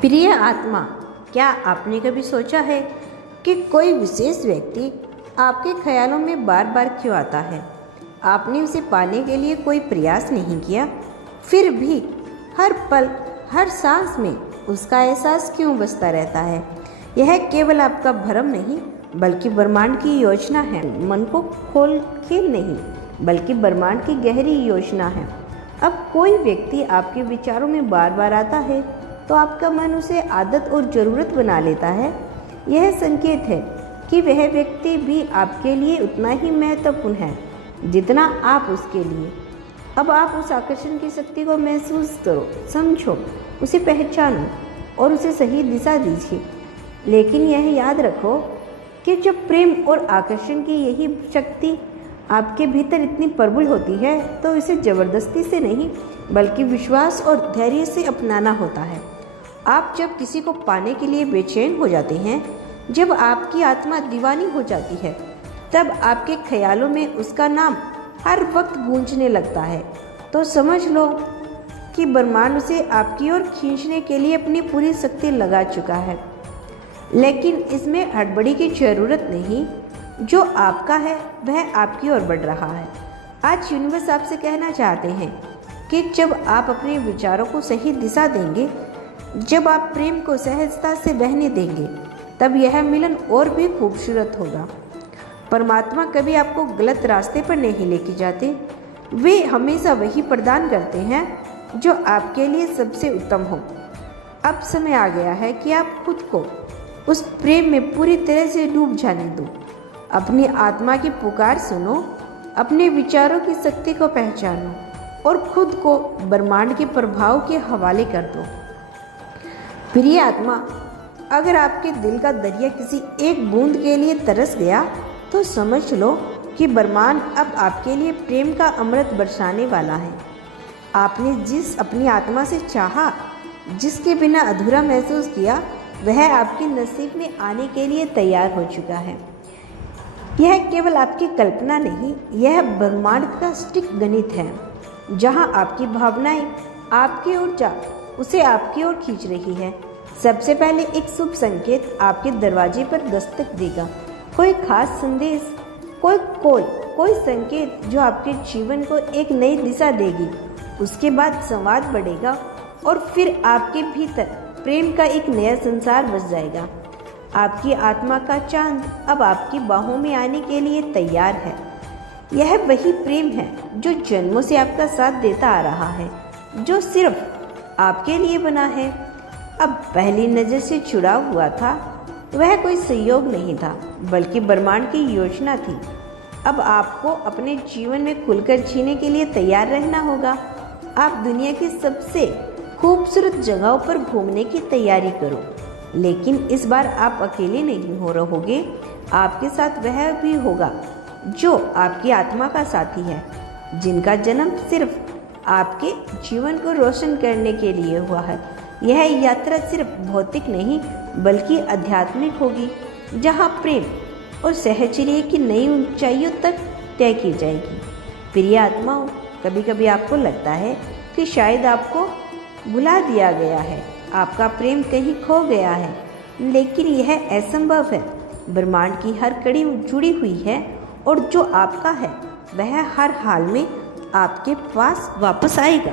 प्रिय आत्मा, क्या आपने कभी सोचा है कि कोई विशेष व्यक्ति आपके ख्यालों में बार बार क्यों आता है? आपने उसे पाने के लिए कोई प्रयास नहीं किया, फिर भी हर पल, हर सांस में उसका एहसास क्यों बसता रहता है? यह केवल आपका भ्रम नहीं, बल्कि ब्रह्मांड की योजना है। मन को खोल खेल नहीं, बल्कि ब्रह्मांड की गहरी योजना है। अब कोई व्यक्ति आपके विचारों में बार बार आता है तो आपका मन उसे आदत और ज़रूरत बना लेता है। यह संकेत है कि वह व्यक्ति भी आपके लिए उतना ही महत्वपूर्ण है जितना आप उसके लिए। अब आप उस आकर्षण की शक्ति को महसूस करो, समझो, उसे पहचानो और उसे सही दिशा दीजिए। लेकिन यह याद रखो कि जब प्रेम और आकर्षण की यही शक्ति आपके भीतर इतनी प्रबल होती है तो इसे ज़बरदस्ती से नहीं, बल्कि विश्वास और धैर्य से अपनाना होता है। आप जब किसी को पाने के लिए बेचैन हो जाते हैं, जब आपकी आत्मा दीवानी हो जाती है, तब आपके ख्यालों में उसका नाम हर वक्त गूंजने लगता है, तो समझ लो कि ब्रह्मांड उसे आपकी ओर खींचने के लिए अपनी पूरी शक्ति लगा चुका है। लेकिन इसमें हड़बड़ी की ज़रूरत नहीं। जो आपका है वह आपकी ओर बढ़ रहा है। आज यूनिवर्स आपसे कहना चाहते हैं कि जब आप अपने विचारों को सही दिशा देंगे, जब आप प्रेम को सहजता से बहने देंगे, तब यह मिलन और भी खूबसूरत होगा। परमात्मा कभी आपको गलत रास्ते पर नहीं लेके जाते। वे हमेशा वही प्रदान करते हैं जो आपके लिए सबसे उत्तम हो। अब समय आ गया है कि आप खुद को उस प्रेम में पूरी तरह से डूब जाने दो। अपनी आत्मा की पुकार सुनो, अपने विचारों की शक्ति को पहचानो और खुद को ब्रह्मांड के प्रभाव के हवाले कर दो। प्रिय आत्मा, अगर आपके दिल का दरिया किसी एक बूंद के लिए तरस गया तो समझ लो कि ब्रह्मांड अब आपके लिए प्रेम का अमृत बरसाने वाला है। आपने जिस अपनी आत्मा से चाहा, जिसके बिना अधूरा महसूस किया, वह आपके नसीब में आने के लिए तैयार हो चुका है। यह केवल आपकी कल्पना नहीं, यह ब्रह्मांड का सटीक गणित है। जहाँ आपकी भावनाएं, आपकी ऊर्जा उसे आपकी ओर खींच रही है। सबसे पहले एक शुभ संकेत आपके दरवाजे पर दस्तक देगा। कोई खास संदेश, कोई कॉल, कोई संकेत जो आपके जीवन को एक नई दिशा देगी। उसके बाद संवाद बढ़ेगा और फिर आपके भीतर प्रेम का एक नया संसार बस जाएगा। आपकी आत्मा का चांद अब आपकी बाहों में आने के लिए तैयार है। यह वही प्रेम है जो जन्मों से आपका साथ देता आ रहा है, जो सिर्फ आपके लिए बना है। अब पहली नज़र से जुड़ा हुआ था, वह कोई संयोग नहीं था, बल्कि ब्रह्मांड की योजना थी। अब आपको अपने जीवन में खुलकर जीने के लिए तैयार रहना होगा। आप दुनिया की सबसे खूबसूरत जगहों पर घूमने की तैयारी करो, लेकिन इस बार आप अकेले नहीं हो रहोगे। आपके साथ वह भी होगा जो आपकी आत्मा का साथी है, जिनका जन्म सिर्फ आपके जीवन को रोशन करने के लिए हुआ है। यह यात्रा सिर्फ भौतिक नहीं, बल्कि आध्यात्मिक होगी, जहाँ प्रेम और सहचर्य की नई ऊंचाइयों तक तय की जाएगी। प्रिय आत्माओं, कभी कभी आपको लगता है कि शायद आपको भुला दिया गया है, आपका प्रेम कहीं खो गया है, लेकिन यह असंभव है। ब्रह्मांड की हर कड़ी जुड़ी हुई है और जो आपका है वह हर हाल में आपके पास वापस आएगा।